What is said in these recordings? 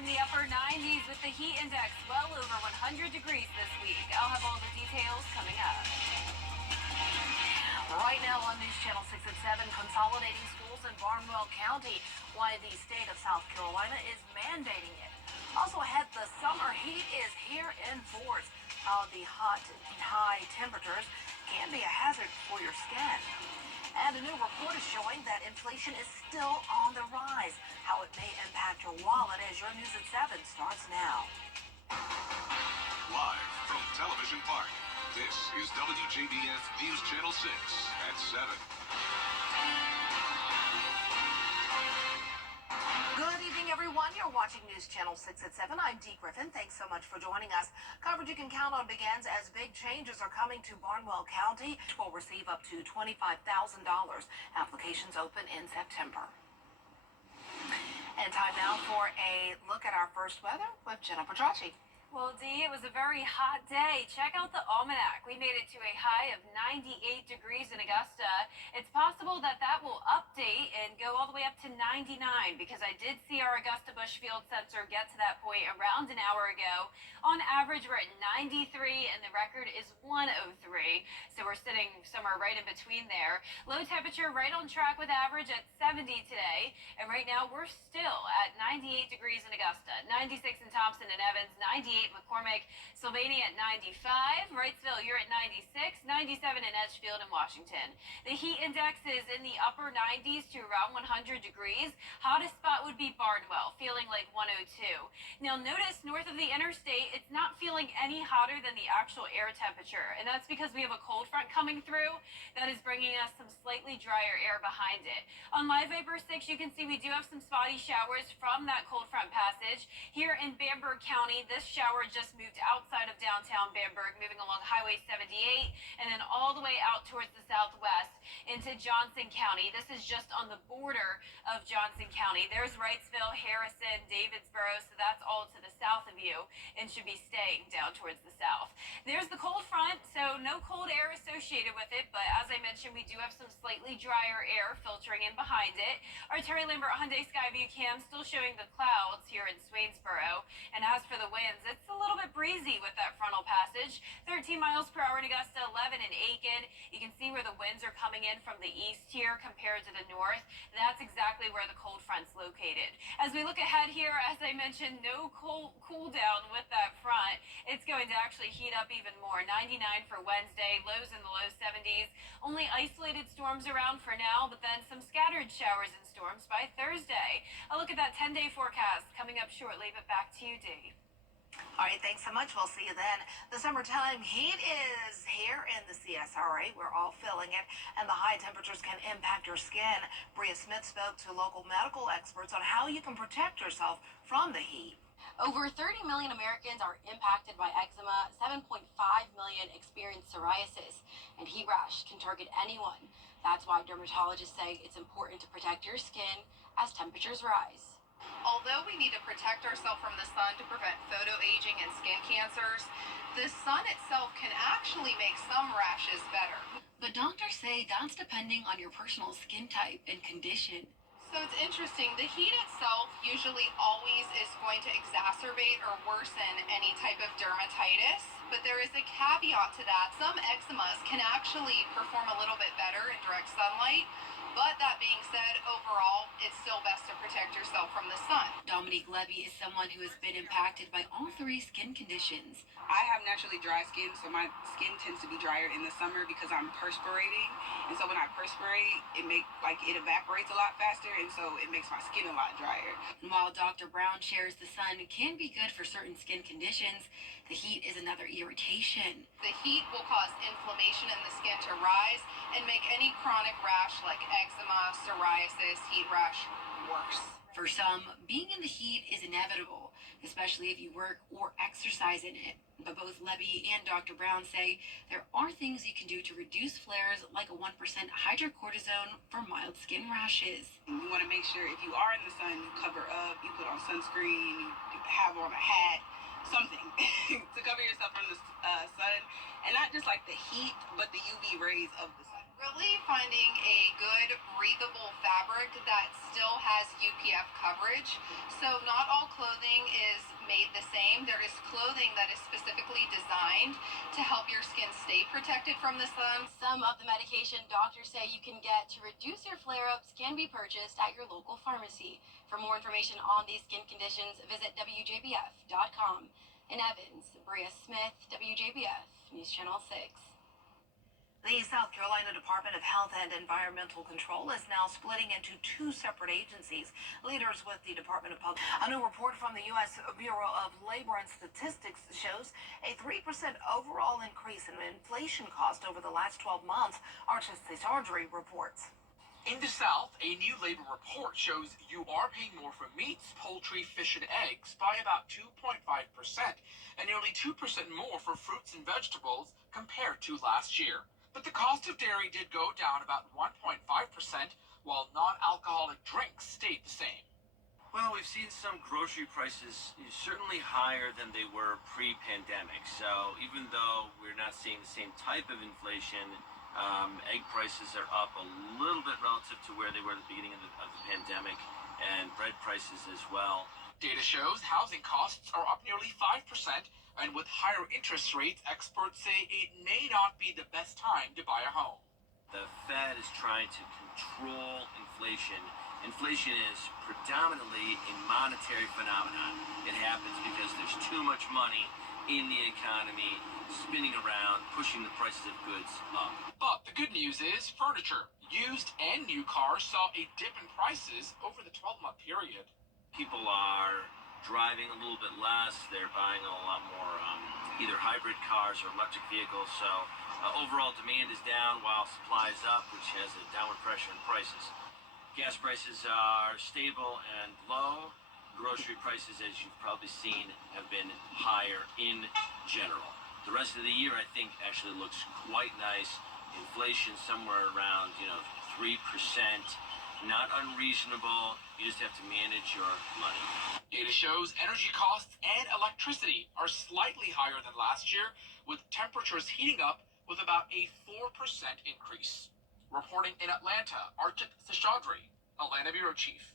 in the upper 90s with the heat index well over 100 degrees this week. I'll have all the details coming up. Right now on News Channel 6 at 7, consolidating schools in Barnwell County. Why the state of South Carolina is mandating it. Also ahead, the summer heat is here in force. How the hot and high temperatures can be a hazard for your skin. And a new report is showing that inflation is still on the rise. How it may impact your wallet as your News at 7 starts now. Live from Television Park, this is WJBF News Channel 6 at 7. Good evening, everyone. You're watching News Channel 6 at 7. I'm Dee Griffin. Thanks so much for joining us. Coverage you can count on begins as big changes are coming to Barnwell County. Will receive up to $25,000. Applications open in September. And time now for a look at our first weather with Jenna Petracci. Well, Dee, it was a very hot day. Check out the almanac. We made it to a high of 98 degrees in Augusta. It's possible that that will update and go all the way up to 99 because I did see our Augusta Bushfield sensor get to that point around an hour ago. On average, we're at 93 and the record is 103. So we're sitting somewhere right in between there. Low temperature right on track with average at 70 today. And right now we're still at 98 degrees in Augusta, 96 in Thompson and Evans, 98 McCormick, Sylvania at 95, Wrightsville, you're at 96, 97 in Edgefield and Washington. The heat index is in the upper 90s to around 100 degrees. Hottest spot would be Barnwell, feeling like 102. Now notice north of the interstate, it's not feeling any hotter than the actual air temperature, and that's because we have a cold front coming through that is bringing us some slightly drier air behind it. On Live Vapor 6, you can see we do have some spotty showers from that cold front passage. Here in Bamberg County, this shower just moved outside of downtown Bamberg, moving along Highway 78, and then all the way out towards the southwest into Johnson County. This is just on the border of Johnson County. There's Wrightsville, Harrison, Davidsboro, so that's all to the south of you and should be staying down towards the south. There's the cold front, so no cold air associated with it, but as I mentioned, we do have some slightly drier air filtering in behind it. Our Terry Lambert Hyundai Skyview cam still showing the clouds here in Swainsboro, and as for the winds, it's a little bit breezy with that frontal passage. 13 miles per hour in Augusta, 11 in Aiken. You can see where the winds are coming in from the east here compared to the north. That's exactly where the cold front's located. As we look ahead here, as I mentioned, no cool down with that front. It's going to actually heat up even more. 99 for Wednesday, lows in the low 70s. Only isolated storms around for now, but then some scattered showers and storms by Thursday. A look at that 10-day forecast coming up shortly, but back to you, Dee. All right, thanks so much. We'll see you then. The summertime heat is here in the CSRA. We're all feeling it, and the high temperatures can impact your skin. Bria Smith spoke to local medical experts on how you can protect yourself from the heat. Over 30 million Americans are impacted by eczema, 7.5 million experience psoriasis, and heat rash can target anyone. That's why dermatologists say it's important to protect your skin as temperatures rise. Although we need to protect ourselves from the sun to prevent photoaging and skin cancers, the sun itself can actually make some rashes better. But doctors say that's depending on your personal skin type and condition. So it's interesting, the heat itself usually always is going to exacerbate or worsen any type of dermatitis, but there is a caveat to that. Some eczemas can actually perform a little bit better in direct sunlight. But that being said, overall, it's still best to protect yourself from the sun. Dominique Levy is someone who has been impacted by all three skin conditions. I have naturally dry skin, so my skin tends to be drier in the summer because I'm perspirating. And so when I perspirate, it evaporates a lot faster, and so it makes my skin a lot drier. And while Dr. Brown shares the sun can be good for certain skin conditions, the heat is another irritation. The heat will cause inflammation in the skin to rise and make any chronic rash like eczema, psoriasis, heat rash worse. For some, being in the heat is inevitable, especially if you work or exercise in it. But both Levy and Dr. Brown say there are things you can do to reduce flares, like a 1% hydrocortisone for mild skin rashes. You want to make sure if you are in the sun, you cover up, you put on sunscreen, you have on a hat, something to cover yourself from the sun, and not just like the heat, but the UV rays of the sun. Really finding a good breathable fabric that still has UPF coverage. So not all clothing is made the same. There is clothing that is specifically designed to help your skin stay protected from the sun. Some of the medication doctors say you can get to reduce your flare-ups can be purchased at your local pharmacy. For more information on these skin conditions, visit WJBF.com. In Evans, Bria Smith, WJBF, News Channel 6. The South Carolina Department of Health and Environmental Control is now splitting into two separate agencies. Leaders with the Department of Public. A new report from the U.S. Bureau of Labor and Statistics shows a 3% overall increase in inflation cost over the last 12 months. Archie Sargery reports. In the South, a new labor report shows you are paying more for meats, poultry, fish, and eggs by about 2.5%, and nearly 2% more for fruits and vegetables compared to last year. But the cost of dairy did go down about 1.5%, while non-alcoholic drinks stayed the same. Well, we've seen some grocery prices certainly higher than they were pre-pandemic. So even though we're not seeing the same type of inflation, egg prices are up a little bit relative to where they were at the beginning of the pandemic, and bread prices as well. Data shows housing costs are up nearly 5%, and with higher interest rates, experts say it may not be the best time to buy a home. The Fed is trying to control inflation. Inflation is predominantly a monetary phenomenon. It happens because there's too much money in the economy spinning around, pushing the prices of goods up. But the good news is furniture, used and new cars saw a dip in prices over the 12-month period. People are driving a little bit less. They're buying a lot more either hybrid cars or electric vehicles. So overall demand is down while supply is up, which has a downward pressure on prices. Gas prices are stable and low. Grocery prices, as you've probably seen, have been higher in general. The rest of the year, I think, actually looks quite nice. Inflation somewhere around, 3%. Not unreasonable. You just have to manage your money. Data shows energy costs and electricity are slightly higher than last year, with temperatures heating up with about a 4% increase. Reporting in Atlanta, Archit Seshadri, Atlanta Bureau Chief.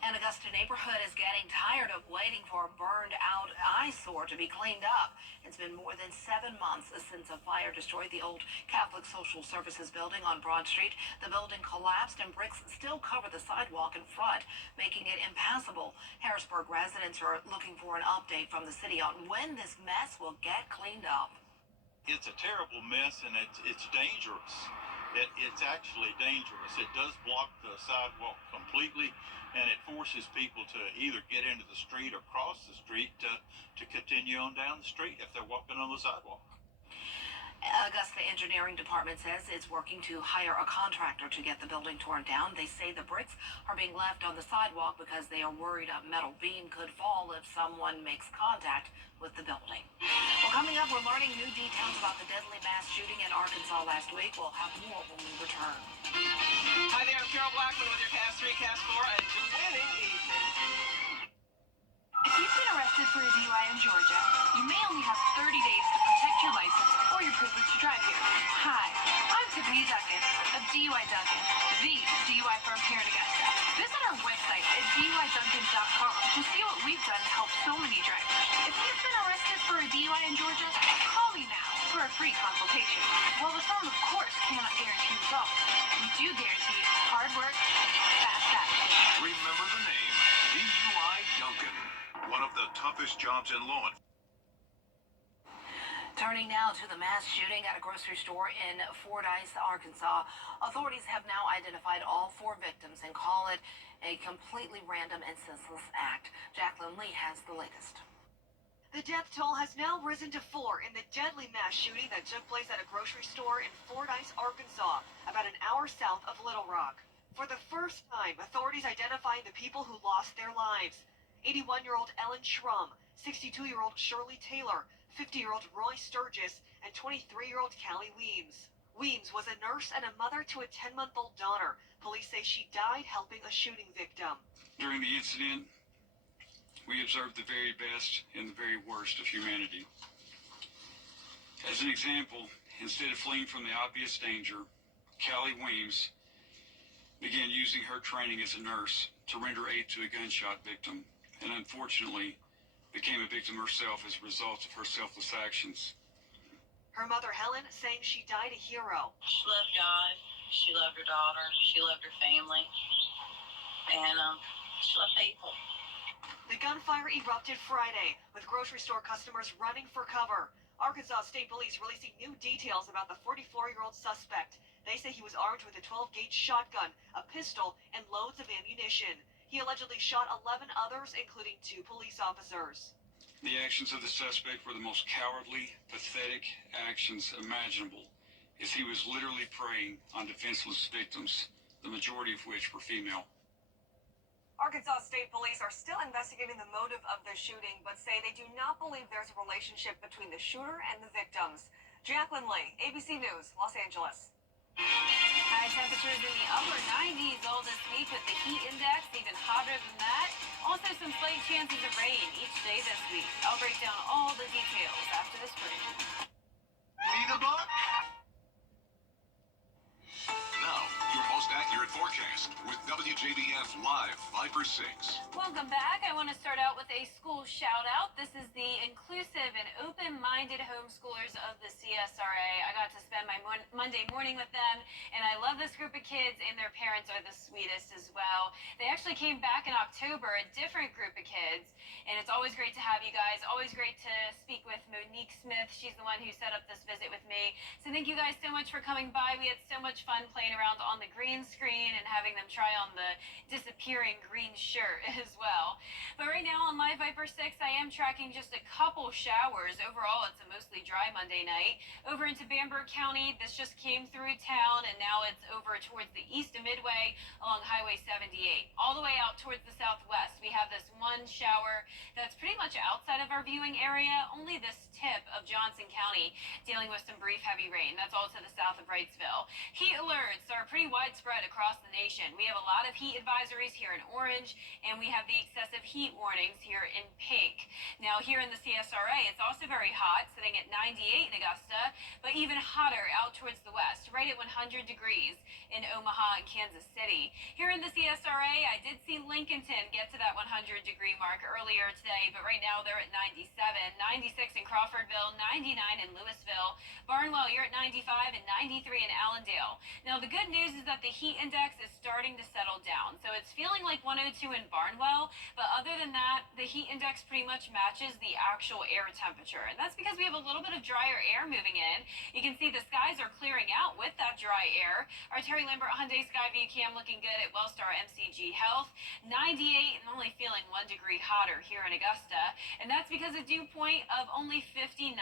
An Augusta neighborhood is getting tired of waiting for a burned-out eyesore to be cleaned up. It's been more than 7 months since a fire destroyed the old Catholic Social Services building on Broad Street. The building collapsed and bricks still cover the sidewalk in front, making it impassable. Harrisburg residents are looking for an update from the city on when this mess will get cleaned up. It's a terrible mess, and it's dangerous. It's actually dangerous. It does block the sidewalk completely, and it forces people to either get into the street or cross the street to continue on down the street if they're walking on the sidewalk. Augusta Engineering Department says it's working to hire a contractor to get the building torn down. They say the bricks are being left on the sidewalk because they are worried a metal beam could fall if someone makes contact with the building. Well, coming up, we're learning new details about the deadly mass shooting in Arkansas last week. We'll have more when we return. Hi there, I'm Carol Blackman with your Cast 3, Cast 4, and winning evening. If you've been arrested for a DUI in Georgia, you may only have 30 days to protect your license or your privilege to drive here. Hi, I'm Tiffany Duncan of DUI Duncan, the DUI firm here in Augusta. Visit our website at DUIDuncan.com to see what we've done to help so many drivers. If you've been arrested for a DUI in Georgia, call me now for a free consultation. While the firm, of course, cannot guarantee results, we do guarantee hard work, fast action. Remember the name, DUI Duncan. One of the toughest jobs in law enforcement. Turning now to the mass shooting at a grocery store in Fordyce, Arkansas. Authorities have now identified all 4 victims and call it a completely random and senseless act. Jacqueline Lee has the latest. The death toll has now risen to 4 in the deadly mass shooting that took place at a grocery store in Fordyce, Arkansas, about an hour south of Little Rock. For the first time, authorities identifying the people who lost their lives. 81-year-old Ellen Schrum, 62-year-old Shirley Taylor, 50-year-old Roy Sturgis, and 23-year-old Callie Weems. Weems was a nurse and a mother to a 10-month-old daughter. Police say she died helping a shooting victim. During the incident, we observed the very best and the very worst of humanity. As an example, instead of fleeing from the obvious danger, Callie Weems, began using her training as a nurse to render aid to a gunshot victim, and unfortunately became a victim herself as a result of her selfless actions. Her mother, Helen, saying she died a hero. She loved God, she loved her daughter, she loved her family, and she loved people. The gunfire erupted Friday, with grocery store customers running for cover. Arkansas State Police releasing new details about the 44-year-old suspect. They say he was armed with a 12-gauge shotgun, a pistol, and loads of ammunition. He allegedly shot 11 others, including 2 police officers. The actions of the suspect were the most cowardly, pathetic actions imaginable, as he was literally preying on defenseless victims, the majority of which were female. Arkansas State Police are still investigating the motive of the shooting, but say they do not believe there's a relationship between the shooter and the victims. Jacqueline Lee, ABC News, Los Angeles. High temperatures in the upper 90s all this week, with the heat index even hotter than that. Also some slight chances of rain each day this week. I'll break down all the details after this break. Need a book? Now, your most accurate forecast with WJBF Live Viper 6. Welcome back. I want to start out with a school shout out. This is the inclusive and open-minded homeschoolers of the CSRA. I got to spend my Monday morning with them, and I love this group of kids, and their parents are the sweetest as well. They actually came back in October, a different group of kids, and it's always great to have you guys. Always great to speak with Monique Smith. She's the one who set up this visit with me. So thank you guys so much for coming by. We had so much fun playing around on the green screen and having them try on the disappearing green shirt as well. But right now on Live Viper 6, I am tracking just a couple showers. Overall, it's a mostly dry Monday night. Over into Bamberg County, this just came through town, and now it's over towards the east of Midway along Highway 78. All the way out towards the southwest, we have this one shower that's pretty much outside of our viewing area, only this tip of Johnson County dealing with some brief heavy rain. That's all to the south of Wrightsville. Heat alerts are pretty widespread across the nation. We have a lot of heat advisories here in orange, and we have the excessive heat warnings here in pink. Now here in the CSRA, it's also very hot, sitting at 98 in Augusta, but even hotter out towards the west, right at 100 degrees in Omaha and Kansas City. Here in the CSRA, I did see Lincolnton get to that 100-degree mark earlier today, but right now they're at 97, 96 in Crawfordville, 99 in Louisville. Barnwell, you're at 95, and 93 in Allendale. Now the good news is that the heat index is starting to settle down, so it's feeling like 102 in Barnwell, but other than that, the heat index pretty much matches the actual air temperature, and that's because we have a little bit of drier air moving in. You can see the skies are clearing out with that dry air. Our Terry Lambert Hyundai Skyview cam looking good at Wellstar MCG Health. 98 and only feeling 1 degree hotter here in Augusta, and that's because a dew point of only 59,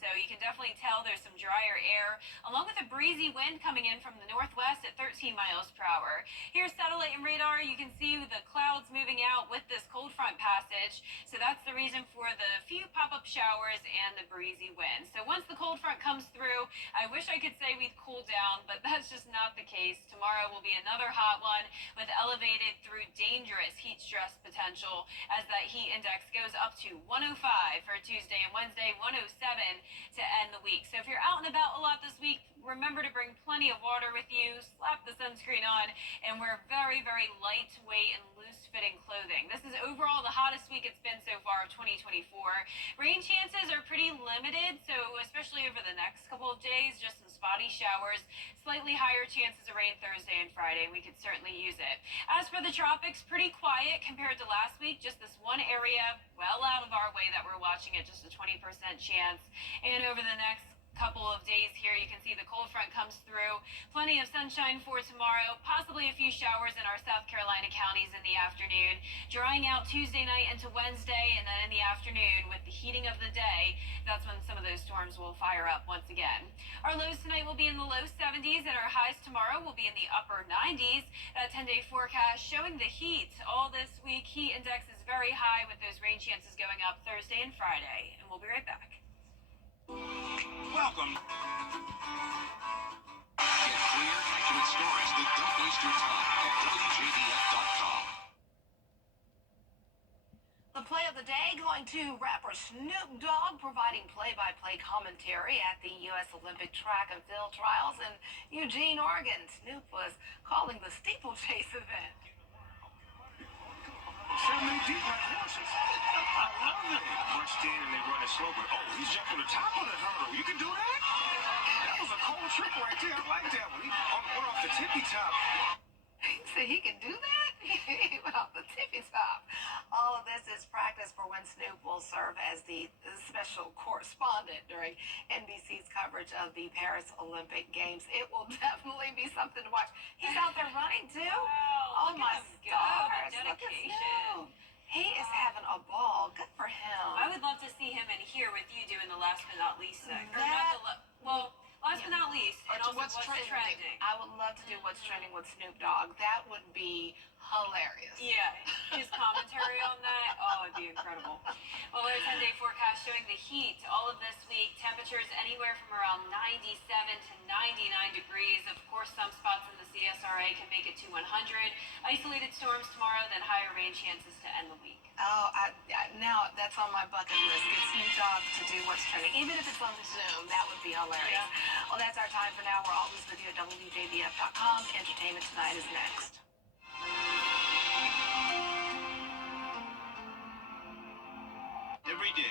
so you can definitely tell there's some drier air, along with a breezy wind coming in from the northwest at 13 miles per hour. Here's satellite and radar. You can see the clouds moving out with this cold front passage, so that's the reason for the few pop-up showers and the breezy wind. So once the cold front comes through, I wish I could say we'd cool down, but that's just not the case. Tomorrow will be another hot one with elevated through dangerous heat stress potential, as that heat index goes up to 105 for Tuesday and Wednesday, 107 to end the week. So if you're out and about a lot this week, remember to bring plenty of water with you, slap the sunscreen on, and wear very, very lightweight and loose-fitting clothing. This is overall the hottest week it's been so far of 2024. Rain chances are pretty limited, so especially over the next couple of days, just some spotty showers, slightly higher chances of rain Thursday and Friday. We could certainly use it. As for the tropics, pretty quiet compared to last week. Just this one area well out of our way that we're watching at just a 20% chance. And over the next couple of days here, you can see the cold front comes through. Plenty of sunshine for tomorrow, possibly a few showers in our South Carolina counties in the afternoon. Drying out Tuesday night into Wednesday, and then in the afternoon with the heating of the day, that's when some of those storms will fire up once again. Our lows tonight will be in the low 70s, and our highs tomorrow will be in the upper 90s. That 10-day forecast showing the heat all this week. Heat index is very high with those rain chances going up Thursday and Friday, and we'll be right back. Welcome. Get clear, accurate stories that don't waste your time at WJBF.com. The play of the the day going to rapper Snoop Dogg providing play-by-play commentary at the U.S. Olympic track and field trials in Eugene, Oregon. Snoop was calling the steeplechase event. So many deep like horses. I love it. Bunched in and they run it slow, but he's jumping the top of the hurdle. You can do that? That was a cold trick right there. I like that one. He went off the tippy top. He said he can do that? He went off the tippy top. All of this is practice for when Snoop will serve as the special correspondent during NBC's coverage of the Paris Olympic Games. It will definitely be something to watch. He's out there running too. Wow, Oh my go. stars! The Look at dedication. Snoop. He is having a ball. Good for him. I would love to see him in here with you doing the last but not least segment. Last but not least, and also what's trending. I would love to do what's trending with Snoop Dogg. That would be hilarious. Yeah, his commentary on that, it'd be incredible. Well, our 10-day forecast showing the heat all of this week. Temperatures anywhere from around 97 to 99 degrees. Of course, some spots in the CSRA can make it to 100. Isolated storms tomorrow, then higher rain chances to end the week. Now that's on my bucket list. Get Snoop Dogg to do what's trending. Even if it's on Zoom, that would be hilarious. Yeah. Well, that's our time for now. We're always with you at WJBF.com. Entertainment Tonight is next.